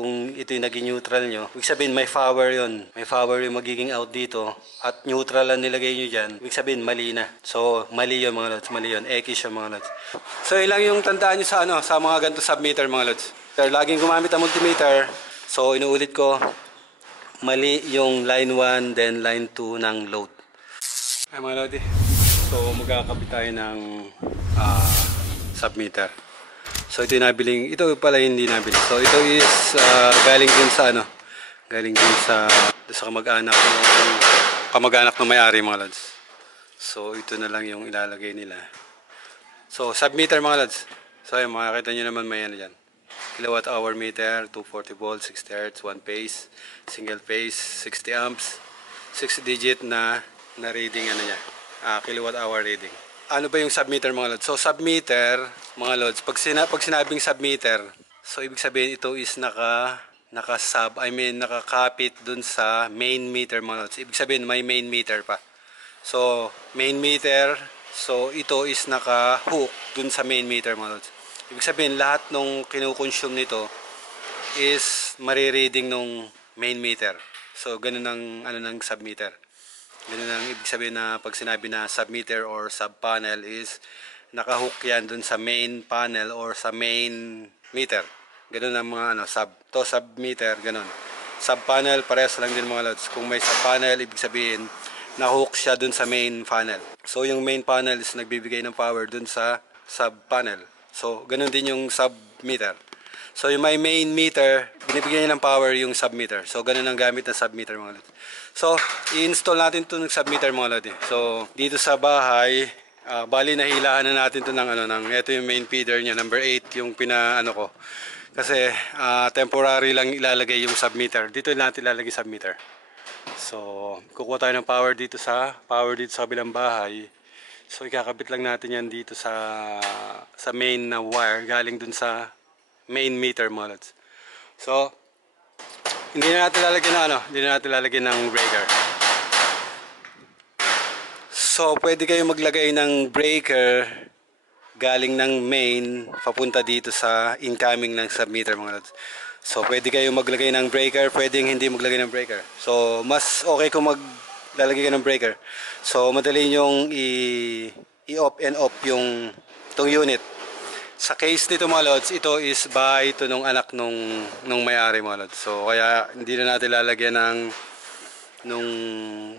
kung ito yung naging neutral nyo, ibig sabihin may power yun. May power yung magiging out dito at neutral lang nilagay nyo dyan, ibig sabihin mali na. So, mali yun mga lods, mali yun. X yun mga lods. So, ilang yung tandaan nyo sa mga ganito submeter mga lods. Laging gumamit ang multimeter. So, inuulit ko, mali yung line 1, then line 2 ng load. Ay mga lodi. So, magkakabit tayo ng submeter. So ito yung nabiling, ito pala hindi nabili. So ito is galing din sa galing din sa kamag-anak ng may-ari mga lads. So ito na lang yung ilalagay nila. So submeter mga lads. So ayun, makikita nyo naman may dyan. Kilowatt hour meter, 240 volts, 60 Hz, 1 phase, single phase, 60 amps, 6 digit na reading niya. Kilowatt hour reading. Ano ba yung submeter mga lods? So submeter mga lods, pag sinabing submeter, so ibig sabihin ito is nakakapit dun sa main meter mga lods. Ibig sabihin may main meter pa. So main meter, so ito is naka-hook dun sa main meter mga lods. Ibig sabihin lahat nung kinukonsume nito is marireading nung main meter. So ganun ang ng submeter. Ganun ang ibig sabihin na pag sinabi na submeter or sub-panel is nakahook yan dun sa main panel or sa main meter. Ganun ang mga submeter, ganun. Sub-panel, parehas lang din mga lods. Kung may sub-panel, ibig sabihin nakahook siya dun sa main panel. So yung main panel is nagbibigay ng power dun sa sub-panel. So ganun din yung submeter. So yung may main meter, binibigyan niya ng power yung submeter. So ganun ang gamit ng submeter mga lodi. So i-install natin ito ng submeter mga lodi. So dito sa bahay, bali nahilaan na natin ito ito yung main feeder niya, number 8 yung ko. Kasi temporary lang ilalagay yung submeter. Dito natin ilalagay submeter. So kukuha tayo ng power dito sa kabilang bahay. So ikakabit lang natin yan dito sa main na wire galing dun sa main meter mga lods. So hindi na natin lalagyan ng breaker. So pwede kayo maglagay ng breaker galing ng main papunta dito sa incoming ng submeter mga lods. So pwede kayo maglagay ng breaker, pwedeng hindi maglagay ng breaker. So mas okay kung maglalagay ka ng breaker. So madali nyong i-off and off itong unit. Sa case nito mga lods, ito is bahay ito nung anak nung may-ari mga lods. So kaya hindi na natin lalagyan nung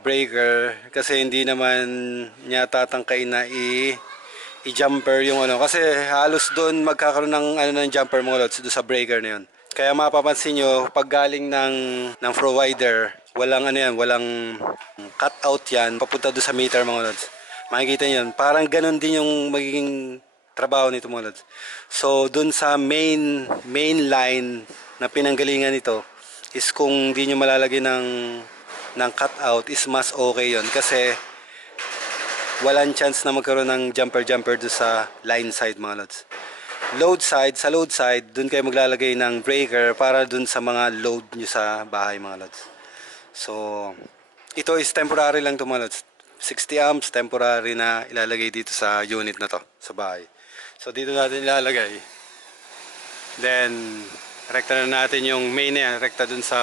breaker kasi hindi naman niya tatangkay na i-jumper yung kasi halos doon magkakaroon ng jumper mga lods doon sa breaker na yun. Kaya mapapansin nyo pag galing ng provider, walang walang cut out yan papunta doon sa meter mga lods. Makikita niyo parang ganun din yung magiging trabaho nito mga lods. So dun sa main line na pinanggalingan nito is kung hindi nyo malalagay ng cut out is mas okay yon kasi walang chance na magkaroon ng jumper doon sa line side mga lods. Sa load side dun kayo maglalagay ng breaker para dun sa mga load nyo sa bahay mga lods. So ito is temporary lang to mga lods. 60 amps temporary na ilalagay dito sa unit na to sa bahay. So dito natin ilalagay. Then rekta na natin yung main na yan, rekta dun sa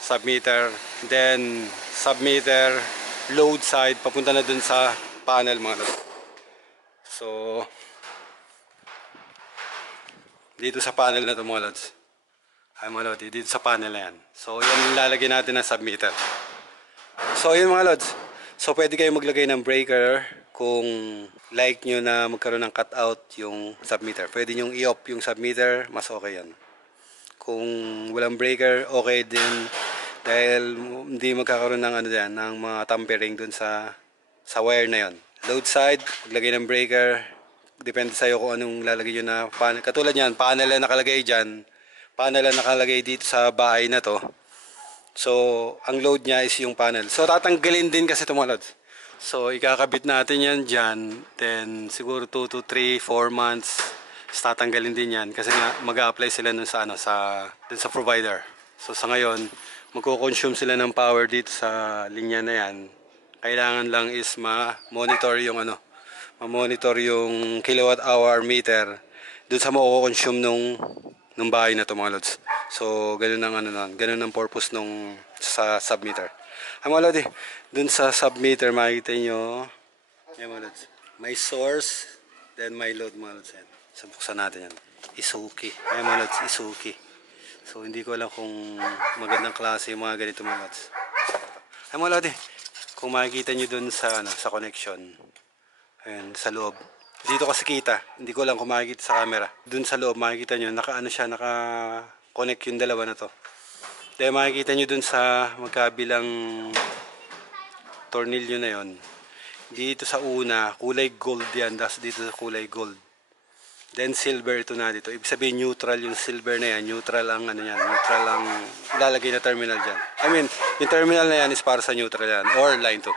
submeter. Then submeter load side papunta na dun sa panel mga lods. So dito sa panel na to mga lods. Ay mga lods, dito sa panel na yan. So yan ilalagay natin ng submeter. So yun mga lods. So pwede kayo maglagay ng breaker kung like nyo na magkaroon ng cutout yung submeter. Pwede nyo i-off yung submeter, mas okay yan. Kung walang breaker, okay din dahil hindi magkakaroon ng ng mga tampering dun sa wire na yon. Load side, maglagay ng breaker, depende sa'yo kung anong lalagay nyo na panel. Katulad yan, panel na nakalagay dyan, panel na nakalagay dito sa bahay na to. So ang load niya is yung panel. So tatanggalin din kasi ito mga lods. So ikakabit natin yan dyan, then siguro 2 to 3, 4 months tatanggalin din yan kasi nga mag-a-apply sila dun sa provider. So sa ngayon magko-consume sila ng power dito sa linya na yan. Kailangan lang is ma-monitor yung kilowatt hour meter dun sa mako-consume nung bahay na to mga lods. So, ganun ang ano nun, ganun ang purpose nung sa submeter. Ay mga lodi, dun sa submeter makikita nyo, yan mga lods, may source, then may load mga lods. So, buksan natin yan. Isuki. Ay mga lods, Isuki. So, hindi ko alam kung magandang klase yung mga ganito mga lods. Ay mga lodi, kung makikita nyo dun sa, sa connection, ayan, sa loob. Dito kasi kita, hindi ko lang kung makikita sa camera. Dun sa loob makikita nyo, naka-connect yung dalawa na to. Dahil makikita nyo dun sa magkabilang tornilyo na yon. Dito sa una, kulay gold yan. Tapos dito sa kulay gold. Then silver ito na dito. Ibig sabihin neutral yung silver na yan. Neutral ang ano yan. Neutral ang ilalagay na terminal dyan. I mean, yung terminal na yan is para sa neutral yan. Or line 2.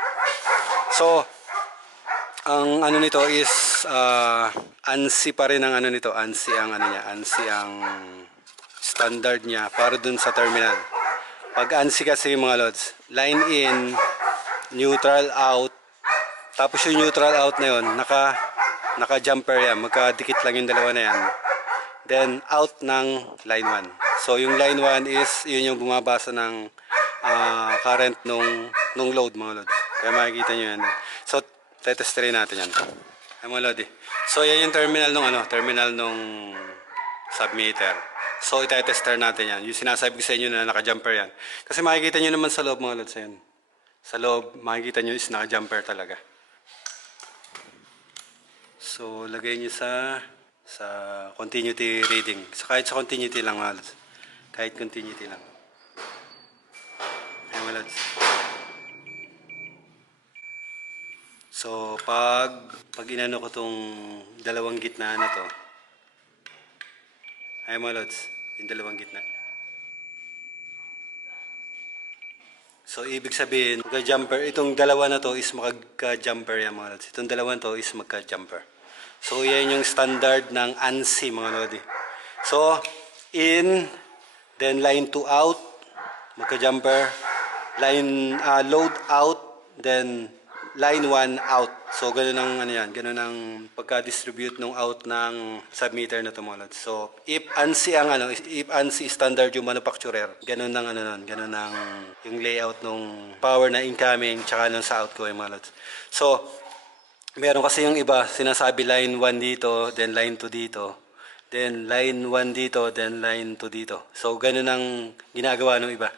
So, ang ano nito is ANSI pa rin ang ano nito. ANSI ang ano niya. ANSI ang standard niya para dun sa terminal. Pag ANSI kasi mga lods, line in, neutral out, tapos yung neutral out na yun, naka-jumper yan. Magkadikit lang yung dalawa na yan. Then out ng line 1. So yung line 1 is yun yung bumabasa ng current nung load mga lods. Kaya makikita nyo yan. So tetesterin natin yan. Ay mga lodi. So yan yung terminal nung submeter. So itetester natin yan. Yung sinasabi ko sa inyo na naka-jumper yan. Kasi makikita nyo naman sa loob mga lods yan. Sa loob makikita nyo is naka-jumper talaga. So lagay nyo sa continuity reading. So kahit sa continuity lang mga lods. Kahit continuity lang. Ay mga lods. So, pag inano ko tong dalawang gitna na to, ay mga lods, yung dalawang gitna. So, ibig sabihin, magka-jumper, itong dalawa na to is magka-jumper yan mga lods. Itong dalawa to is magka-jumper. So, yan yung standard ng ANSI mga lodi. So, in, then line 2 out, magka-jumper, line load out, then line 1 out. So ganun ang ano yan, ganun ang pagka-distribute ng out ng submeter na to mga lods. So if ANSI ang if ANSI standard yung manufacturer, ganun ang ganun ang yung layout ng power na incoming tsaka nung sa outgoing mga lods. So meron kasi yung iba sinasabi line 1 dito, then line 2 dito. Then line 1 dito, then line 2 dito. So ganun ang ginagawa ng iba.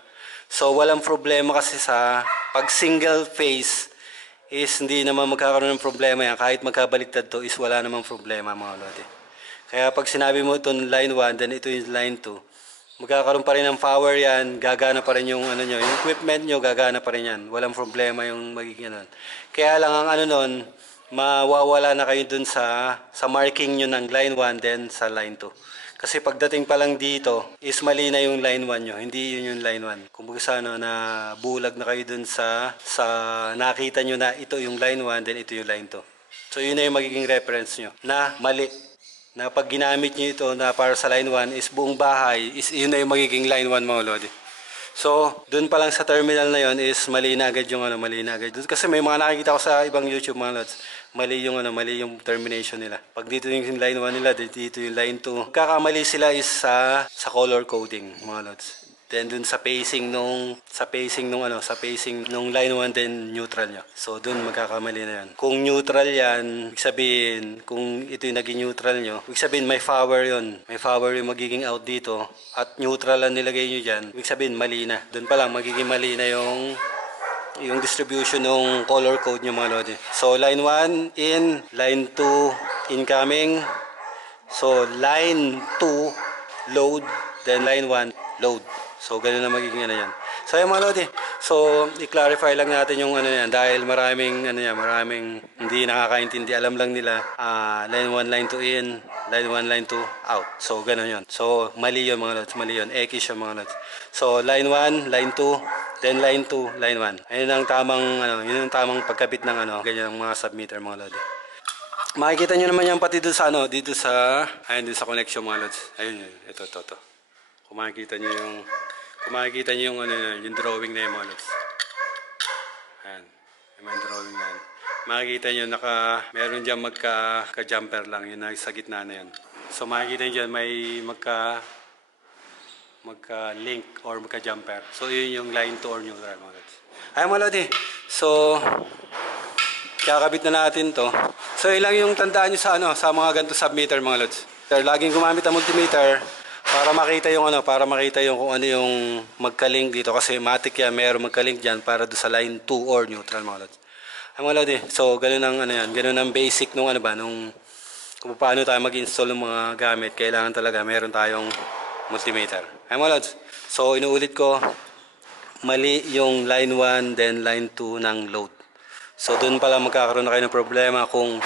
So walang problema kasi sa pag single phase is hindi naman magkakaroon ng problema yan. Kahit magkabaliktad to is wala namang problema mga lodi. Kaya pag sinabi mo itong line 1, then ito yung line 2, magkakaroon pa rin ng power yan, gagana pa rin yung ano nyo, yung equipment nyo, gagana pa rin yan. Walang problema yung magiging ano. Kaya lang ang ano nun, mawawala na kayo dun sa marking nyo ng line 1, then sa line 2. Kasi pagdating pa lang dito, is mali na yung line 1 nyo, hindi yun yung line 1. Kung baga sa ano, na bulag na kayo dun sa nakita nyo na ito yung line 1, then ito yung line 2. So yun na yung magiging reference nyo, na mali. Na pag ginamit nyo ito na para sa line 1 is buong bahay, is yun na yung magiging line 1 mga lodi. So, dun pa lang sa terminal na yon is mali na agad yung mali na agad. Kasi may mga nakikita ko sa ibang YouTube mga lods, mali yung termination nila. Pag dito yung line 1 nila, dito yung line 2. Kakamali sila is sa color coding mga lods. Then dun sa pacing nung line 1 then neutral niya. So dun magkakamali na yan. Kung neutral yan, ibig sabihin kung ito yung naging neutral nyo, ibig sabihin may power yon. May power yung magiging out dito at neutral ang nilagay nyo dyan. Ibig sabihin mali na. Dun pa lang magiging mali na yung distribution ng color code nyo mga lodi. So line 1 in, line 2 incoming. So line 2 load, then line 1 load. So, ganun na magiging ano yan. So, yung mga lodi. So, i-clarify lang natin yung ano yan. Dahil maraming hindi nakakaintindi. Alam lang nila, line 1, line 2 in, line 1, line 2 out. So, ganun yun. So, mali yun mga lods. Mali yun. X yung mga lods. So, line 1, line 2, then line 2, line 1. Ayun ang tamang pagkabit ng ganyan ang mga submeter mga lodi. Makikita nyo naman yan pati dito sa dito sa connection mga lods. Ayun, ito. Kung makikita nyo yung drawing na yung mga lods. Ayan. Yung drawing na yan. Makikita nyo meron dyan magka-jumper lang. Yun sa gitna na yan. So makikita nyo dyan may magka-link or magka-jumper. So, yun yung line to or neutral mga lods. Ay mga lodi. So, kakabit na natin to. So, yun lang yung tandaan nyo sa mga ganito submeter mga lods. Laging gumamit ang multimeter para makita yung kung ano yung magka-link dito kasi matik yan, mayroong magka-link diyan para do sa line 2 or neutral mga lods. Ay mga lodi. So, ganun ang ganun ang basic nung kung paano tayo mag-install ng mga gamit. Kailangan talaga meron tayong multimeter. Ay mga lods. So, inuulit ko, mali yung line 1 then line 2 ng load. So, dun pala magkakaroon na kayo ng problema kung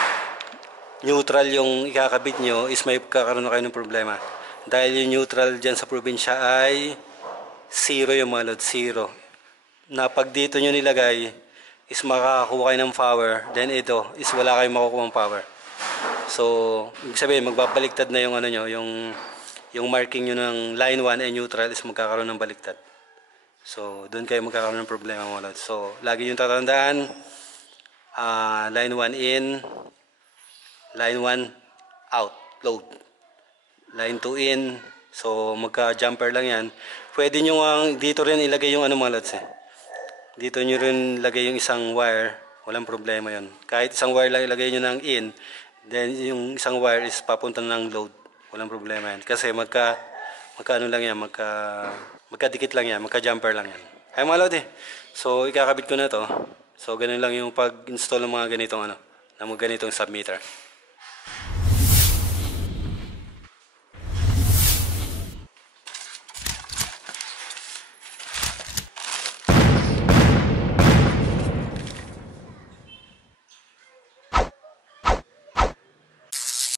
neutral yung ikakabit nyo is may magkakaroon na kayo ng problema. Dahil yung neutral dyan sa probinsya ay 0 yung mga lods, 0. Na pag dito nyo nilagay is makakakuha kayo ng power, then ito is wala kayong makukuha ng power. So, ibig sabihin, magbabaliktad na yung yung marking nyo ng line 1 and neutral is magkakaroon ng baliktad. So, doon kayo magkakaroon ng problema mga lods. So, lagi yung tatandaan, line 1 in, line 1 out, load. Line 2 in, so magka-jumper lang yan. Pwede nyo dito rin ilagay yung mga lods Dito nyo rin ilagay yung isang wire, walang problema yon. Kahit isang wire lang ilagay nyo ng in, then yung isang wire is papunta ng load. Walang problema yan. Kasi magka-ano lang yan, magkadikit lang yan, magka-jumper lang yan. Ay mga lodi. So, ikakabit ko na to. So, ganun lang yung pag-install ng mga ganitong ganitong submeter.